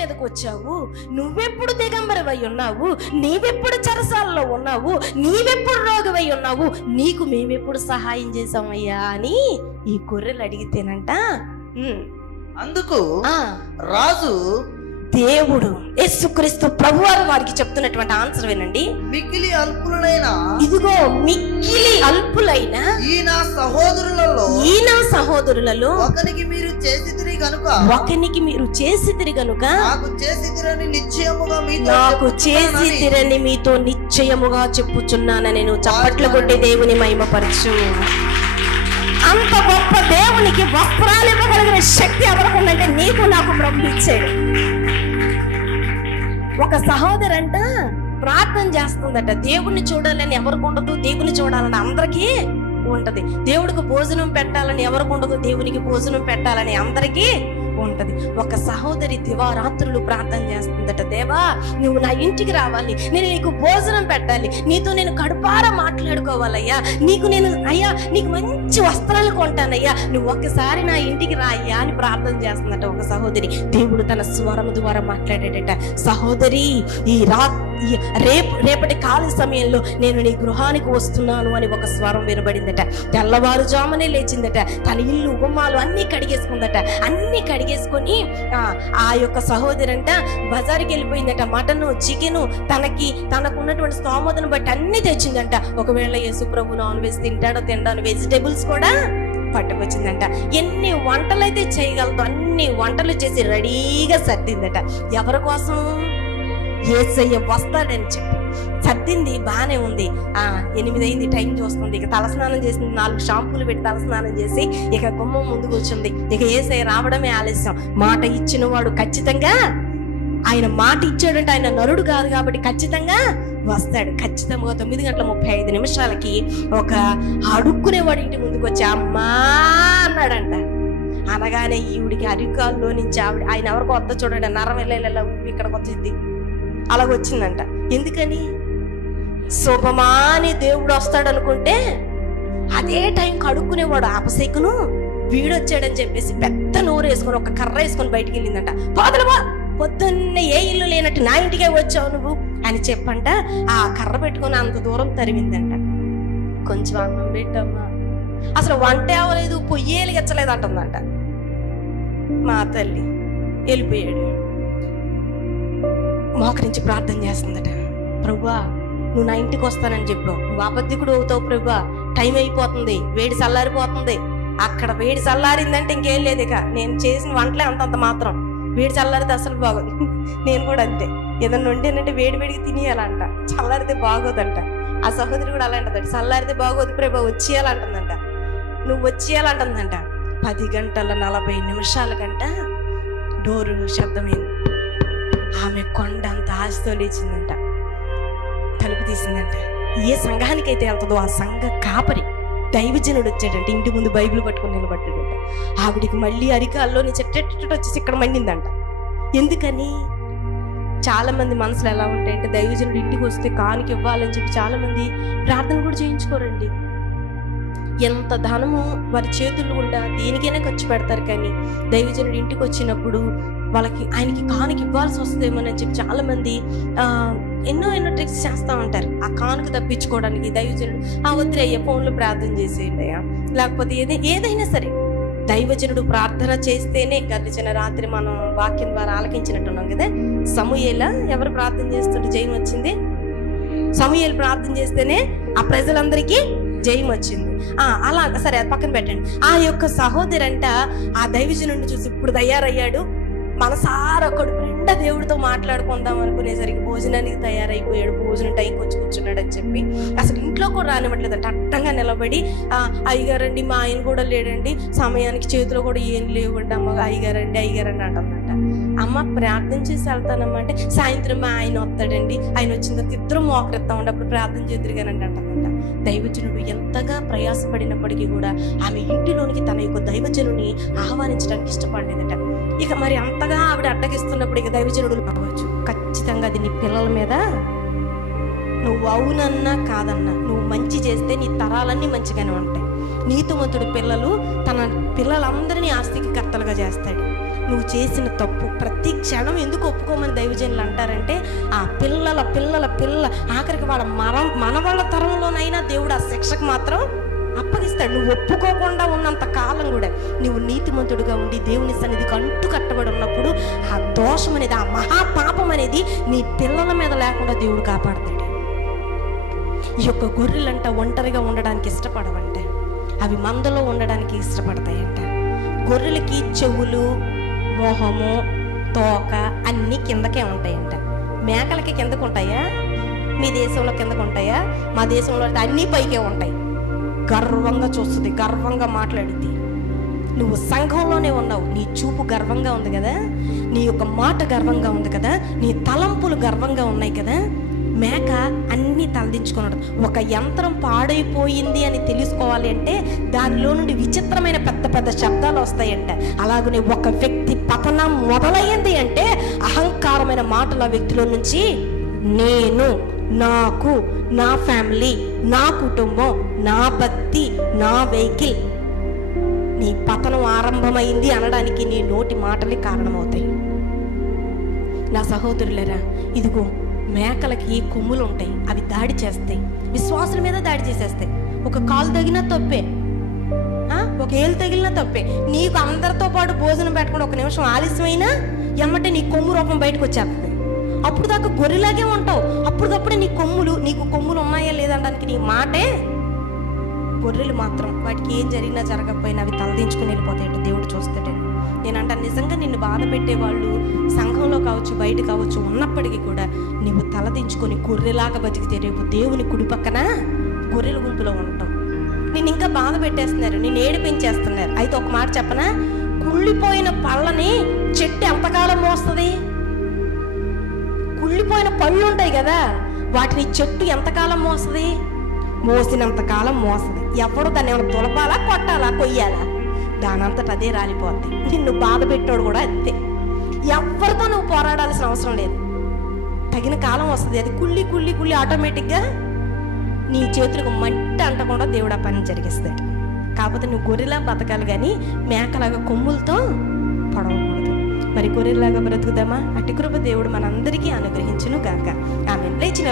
మీదకు వచ్చావు? నువ్వెప్పుడు దిగంబరవై ఉన్నావు? నీవెప్పుడు చెరసాలలో ఉన్నావు? నీవెప్పుడు రోగివై ఉన్నావు? నీకు మేమెప్పుడు సహాయం చేసామయ్యా అని ఈ గొర్రెలు అడిగితేనంట అందుకు రాజు దేవుడు యేసుక్రీస్తు ప్రభువారు వారికి చెప్తున్నటువంటి ఆన్సర్ వినండి. మిక్కిలి అల్పులైన, ఇదిగో మిక్కిలి అల్పులైన ఈ నా సహోదరులలో ఒకనికి మీరు చేసితిరి గనుక నాకు చేసితిరని మీతో నిశ్చయముగా చెప్పుచున్నానని నేను చప్పట్లు కొట్టి దేవుని మహిమపరచు. అంత గొప్ప దేవునికి వస్త్రాలు ఇవ్వగలిగిన శక్తి ఎవరికుందంటే నీకు నాకు ప్రభు ఇచ్చాడు. ఒక సహోదరంట ప్రార్థన చేస్తుందట. దేవుణ్ణి చూడాలని ఎవరికి ఉండదు, దేవుని చూడాలని అందరికీ ఉంటది. దేవుడికి భోజనం పెట్టాలని ఎవరికి ఉండదు, దేవునికి భోజనం పెట్టాలని అందరికీ ఉంటది. ఒక సహోదరి దివారాత్రులు ప్రార్థన చేస్తుందట. దేవా, నువ్వు నా ఇంటికి రావాలి, నేను నీకు భోజనం పెట్టాలి, నీతో నేను కడుపారా మాట్లాడుకోవాలయ్యా, నీకు మంచి వస్త్రాలు కొంటానయ్యా, నువ్వు ఒక్కసారి నా ఇంటికి రాయ్యా అని ప్రార్థన చేస్తుందట ఒక సహోదరి. దేవుడు తన స్వరం ద్వారా మాట్లాడాడట. సహోదరి, రేపటి కాల సమయంలో నేను నీ గృహానికి వస్తున్నాను అని ఒక స్వరం వినబడిందట. తెల్లవారుజామునే లేచిందట. తన ఇల్లు గుమ్మాలు అన్ని కడిగేసుకుందట. అన్ని కడిగేసుకొని ఆ యొక్క సహోదరి అంట బజార్కి వెళ్ళిపోయిందట. మటను, చికెను, తనకున్నటువంటి స్తోమతను బట్టి అన్ని తెచ్చిందంట. ఒకవేళ యేసు ప్రభు నాన్ వెజ్ తింటాడో వెజిటేబుల్స్ కూడా పట్టుకొచ్చిందంట. ఎన్ని వంటలైతే చేయగలదో అన్ని వంటలు చేసి రెడీగా సర్దిందట. ఎవరి కోసం? యేసయ్య వస్తాడని చెప్పి సర్దింది. బానే ఉంది. 8 అయింది, టైం చూస్తుంది. ఇక తలస్నానం చేసింది. 4 షాంపూలు పెట్టి తలస్నానం చేసి ఇక గుమ్మం ముందు కూర్చుంది. ఇక యేసయ్య రావడమే ఆలస్యం. మాట ఇచ్చిన వాడు ఖచ్చితంగా, ఆయన మాట ఇచ్చాడంటే ఆయన నరుడు కాదు కాబట్టి ఖచ్చితంగా వస్తాడు. ఖచ్చితంగా 9:35 ఒక అడుక్కునేవాడు ఇంటి ముందుకు వచ్చి అమ్మా అన్నాడంట. అనగానే ఈవిడికి అరికాల్లో నుంచి ఆయన ఎవరికో వద్ద చూడండి, నరం వెళ్ళేలా ఇక్కడికి వచ్చింది. అలాగొచ్చిందంట. ఎందుకని? శుభమాని దేవుడు వస్తాడు అనుకుంటే అదే టైం కడుక్కునేవాడు ఆపసేకును వీడొచ్చాడని చెప్పేసి పెద్ద నోరు వేసుకొని ఒక కర్ర వేసుకొని బయటికి వెళ్ళిందంట. పోదలవా, పొద్దున్నే ఏ ఇల్లు లేనట్టు నా ఇంటికే వచ్చావు నువ్వు అని చెప్పంట. ఆ కర్ర పెట్టుకొని అంత దూరం తరిమిందంట. కొంచెం అన్నం పెట్టమ్మా, అసలు వంట అవ్వలేదు, పొయ్యేలు ఎచ్చలేదు అంటుందంట. మా తల్లి వెళ్ళిపోయాడు. మోకరించి ప్రార్థన చేస్తుందట. ప్రభువా, నువ్వు నా ఇంటికి వస్తానని చెప్పావు, నువ్వు అబద్ధికుడు అవుతావు ప్రభువా, టైం అయిపోతుంది, వేడి చల్లారిపోతుంది. అక్కడ వేడి చల్లారిందంటే ఇంకేం లేదు. ఇక నేను చేసిన వంటలే అంతంత మాత్రం. వేడి చల్లారితే అసలు బాగోదు. నేను కూడా అంతే, ఏదన్నా వండేనంటే వేడికి తినేయాలంట, చల్లారితే బాగోదంట. ఆ సహోదరి కూడా అలాంటిదంట. చల్లారితే బాగోదు ప్రభా, వచ్చేయాలంటుందంట. నువ్వు వచ్చేయాలంటుందంట. 10:40 కంట డోరు శబ్దమైంది. ఆమె కొండంత ఆశతో లేచిందంట. తలుపు తీసిందంట. ఏ సంఘానికైతే వెళ్తుందో ఆ సంఘ కాపరి దైవజనుడు వచ్చాడంటే ఇంటి ముందు బైబిల్ పట్టుకుని నిలబడ్డాడంట. ఆవిడికి మళ్ళీ అరికాల్లో నుంచి వచ్చేసి ఇక్కడ మండిందంట. ఎందుకని? చాలా మంది మనసులు ఎలా ఉంటాయంటే దైవజనుడు ఇంటికి వస్తే కానుక ఇవ్వాలని చెప్పి చాలా మంది ప్రార్థన కూడా చేయించుకోరండి. ఎంత ధనము వారి చేతుల్లో ఉండా దేనికైనా ఖర్చు పెడతారు, కానీ దైవజనుడు ఇంటికి వచ్చినప్పుడు ఆయనకి కానుక ఇవ్వాల్సి వస్తుందేమోనని చెప్పి చాలా మంది ఎన్నో ట్రిక్స్ చేస్తూ ఉంటారు ఆ కానుక తప్పించుకోవడానికి. దైవజనుడు వద్దురే అయ్యా, ఫోన్లో ప్రార్థన చేసేయండి అయ్యా, లేకపోతే ఏదైనా సరే దైవజనుడు ప్రార్థన చేస్తేనే. గడిచిన రాత్రి మనం వాక్యం ద్వారా ఆలకించినట్టున్నాం కదా, సమూయేలు ఎవరు ప్రార్థన చేస్తుంటే జయం వచ్చింది? సమూయేలు ప్రార్థన చేస్తేనే ఆ ప్రజలందరికీ జయం వచ్చింది. అలా సరే, అది పక్కన పెట్టండి. ఆ యొక్క సహోదరంట ఆ దైవజనుడిని చూసి ఇప్పుడు తయారయ్యాడు, మనసారా కడుపు నిండా దేవుడితో మాట్లాడుకుందాం అనుకునేసరికి భోజనానికి తయారైపోయాడు. భోజనం టైంకి వచ్చి కూర్చున్నాడు అని చెప్పి అసలు ఇంట్లో కూడా రానివ్వట్లేదంట. అట్టంగా నిలబడి అయ్యగారండి, మా ఆయన కూడా లేడండి, సమయానికి చేతిలో కూడా ఏం లేవండి, అమ్మ అయ్యగారండి అంటుందంట. అమ్మ ప్రార్థన చేసి వెళ్తానమ్మా అంటే సాయంత్రం మా ఆయన వస్తాడండి, ఆయన వచ్చిన తర్వాత ఇద్దరు మోకరిస్తామండి, అప్పుడు ప్రార్థన చేద్దరుగానండి అంటుందంట. దైవజనుడు ఎంతగా ప్రయాసపడినప్పటికీ కూడా ఆమె ఇంటిలోనికి తన యొక్క దైవజనుని ఆహ్వానించడానికి ఇష్టపడలేదట. ఇక మరి అంతగా ఆవిడ అడ్డగిస్తున్నప్పుడు ఇక దైవజనుడు కావచ్చు, ఖచ్చితంగా అది నీ పిల్లల మీద, నువ్వు అవునన్నా కాదన్నా నువ్వు మంచి చేస్తే నీ తరాలన్నీ మంచిగానే ఉంటాయి. నీతిమంతుడు పిల్లలు తన పిల్లలందరినీ ఆస్తికి కర్తలుగా చేస్తాడు. నువ్వు చేసిన తప్పు ప్రతి క్షణం ఎందుకు ఒప్పుకోమని దైవజనులు అంటారంటే, ఆ పిల్లల పిల్లల పిల్ల ఆఖరికి వాళ్ళ మనవాళ్ళ తరంలోనైనా దేవుడు ఆ శిక్షకు మాత్రం అప్పగిస్తాడు. నువ్వు ఒప్పుకోకుండా ఉన్నంత కాలం కూడా నువ్వు నీతిమంతుడుగా ఉండి దేవుని సన్నిధికి అంటు కట్టబడి ఉన్నప్పుడు ఆ దోషం అనేది, ఆ మహాపాపం అనేది నీ పిల్లల మీద లేకుండా దేవుడు కాపాడతాడు. ఈ యొక్క గొర్రెలంట ఒంటరిగా ఉండడానికి ఇష్టపడవంట, అవి మందలో ఉండడానికి ఇష్టపడతాయంట. గొర్రెలకి చెవులు, మొహము, తోక అన్నీ కిందకే ఉంటాయంట. మేకలకి కిందకు ఉంటాయా? మీ దేశంలో కిందకు ఉంటాయా? మా దేశంలో అన్నీ పైకే ఉంటాయి. గర్వంగా చూస్తుంది, గర్వంగా మాట్లాడింది. నువ్వు సంఘంలోనే ఉన్నావు, నీ చూపు గర్వంగా ఉంది కదా, నీ యొక్క మాట గర్వంగా ఉంది కదా, నీ తలంపులు గర్వంగా ఉన్నాయి కదా. మేక అన్నీ తలదించుకున్నాడు. ఒక యంత్రం పాడైపోయింది అని తెలుసుకోవాలి అంటే దానిలో నుండి విచిత్రమైన పెద్ద పెద్ద శబ్దాలు వస్తాయంట. అలాగనే ఒక వ్యక్తి పతనం మొదలయ్యింది అంటే అహంకారమైన మాటలు ఆ వ్యక్తిలో నుంచి, నేను, నాకు, నా ఫ్యామిలీ, నా కుటుంబం, నా భక్తి, నా వెహికల్, నీ పతనం ఆరంభమైంది అనడానికి నీ నోటి మాటలే కారణమవుతాయి. నా సహోదరులరా, ఇదిగో మేకలకి కొమ్ములు ఉంటాయి, అవి దాడి చేస్తాయి, విశ్వాసుల మీద దాడి చేసేస్తాయి. ఒక కాలు తగినా తప్పే, ఒక ఏళ్ళు తగిలినా తప్పే. నీకు అందరితో పాటు భోజనం పెట్టకుండా ఒక నిమిషం ఆలస్యమైనా ఎమ్మటే నీ కొమ్ము రూపం బయటకు వచ్చేస్తుంది. అప్పుడు దాకా గొర్రెలాగే ఉంటావు, అప్పుడప్పుడే నీకు కొమ్ములు ఉన్నాయా లేదనడానికి నీ మాటే. గొర్రెలు మాత్రం వాటికి ఏం జరిగినా జరగకపోయినా అవి తలదించుకుని వెళ్ళిపోతాయంట. దేవుడు చూస్తాడని నేనంట. నిజంగా నిన్ను బాధ పెట్టేవాళ్ళు సంఘంలో కావచ్చు, బయట కావచ్చు ఉన్నప్పటికీ కూడా నువ్వు తలదించుకొని గొర్రెలాగా బతికితే రేపు దేవుని కుడి పక్కన గొర్రెల గుంపులో ఉంటావు. నేను ఇంకా బాధ పెట్టేస్తున్నారు, నేను ఏడిపించేస్తున్నారు. అయితే ఒక మాట చెప్పనా, కుళ్ళిపోయిన పళ్ళని చెట్టు ఎంతకాలం మోస్తుంది? కుళ్ళిపోయిన పళ్ళు ఉంటాయి కదా, వాటిని చెట్టు ఎంతకాలం మోస్తుంది? మోసినంతకాలం మోస్తుంది. ఎవడు దాన్ని ఏమైనా తులపాలా, కొట్టాలా, కొయ్యాలా? దానంతట అదే రాలిపోద్ది. నిన్ను బాధ పెట్టాడు కూడా అంతే. ఎవరితో నువ్వు పోరాడాల్సిన అవసరం లేదు. తగిన కాలం వస్తుంది, అది కుళ్ళి కుళ్ళి కుళ్ళి ఆటోమేటిక్గా నీ చేతులకు మట్టి అంటకుండా దేవుడు ఆ పని జరిగిస్తాడు. కాకపోతే నువ్వు గొర్రెలా బతకాలి కానీ మేకలాగా కొమ్ములతో పొడవకూడదు. మరి గొర్రెలాగా బ్రతుకుదామా? అటు కృప దేవుడు మనందరికీ అనుగ్రహించును గాక. ఆమేన్. లేచి